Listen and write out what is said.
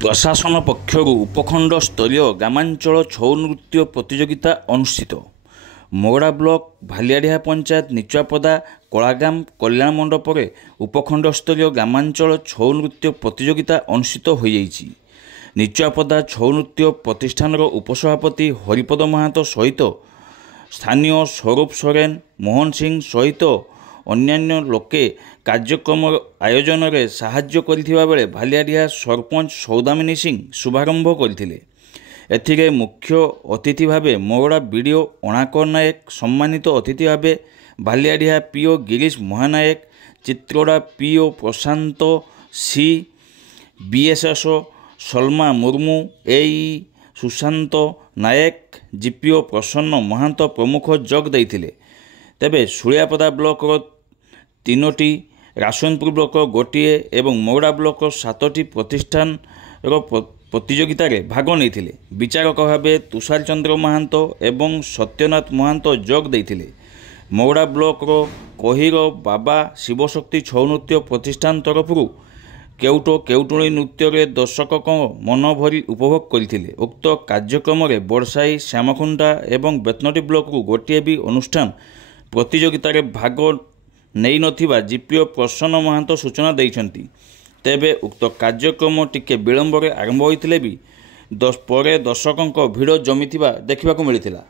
प्रशासन पक्षरु उपखंड स्तरीय ग्रामांचल छौ नृत्य प्रतियोगिता अनुष्ठित। मोगड़ा ब्लॉक भालियाडीहा पंचायत निचुआपदा कलागाम कल्याण मंडप उपखंड स्तरीय ग्रामांचल छौ नृत्य प्रतियोगिता अनुष्ठित हो जाइछि। निचुआपदा छौ नृत्य प्रतिष्ठान उपसभापति हरिपद महातो सहित स्थानीय स्वरूप सोरेन मोहन सिंह सहित अन्यान्य लोके कार्यक्रम आयोजन में साहाय्य करथिबा बेले भालियाडीहा सरपंच सौदामिनी सिंह शुभारंभ करथिले। एथिरे मुख्य अतिथि भावे मोगड़ा बीडीओ अणाकर नायक, सम्मानित अतिथि भावे भालियाडीहा पीओ गिरीश महानायक, चित्रोड़ा पीओ प्रशांत सी, बीएसएसओ सलमा मुर्मू, एई सुशांत नायक, जीपीओ प्रसन्न महांत प्रमुख जोग देइथिले। तेबे सुलियापदा ब्लॉक तीनोटी, रासनपुर ब्लॉक गोटे एवं मोगड़ा ब्लॉक 7टी प्रतिष्ठान प्रतियोगिता भाग नहीं। विचारक भाव तुषार चंद्र महांतो एवं सत्यनाथ महांतो जोग देइथिले। मोगड़ा ब्लॉक कहिर बाबा शिवशक्ति छौ नृत्य प्रतिष्ठान तरफ केउटो केउटुणी नृत्य दर्शक मन भरी उपभोग करथिले। उक्त कार्यक्रम में बरसाई, श्यामखुंटा एवं बेतनटी ब्लॉक गोटे भी अनुष्ठान प्रतियोगिता भाग नहीं नथिबा जीपीओ प्रसन्न महांतो सूचना देइछंती। तेबे उक्त कार्यक्रम टिके विलंब आरंभ होइतिले भी पर दर्शकों भिड़ जमिथिबा देखिबाकु मिलिथिला।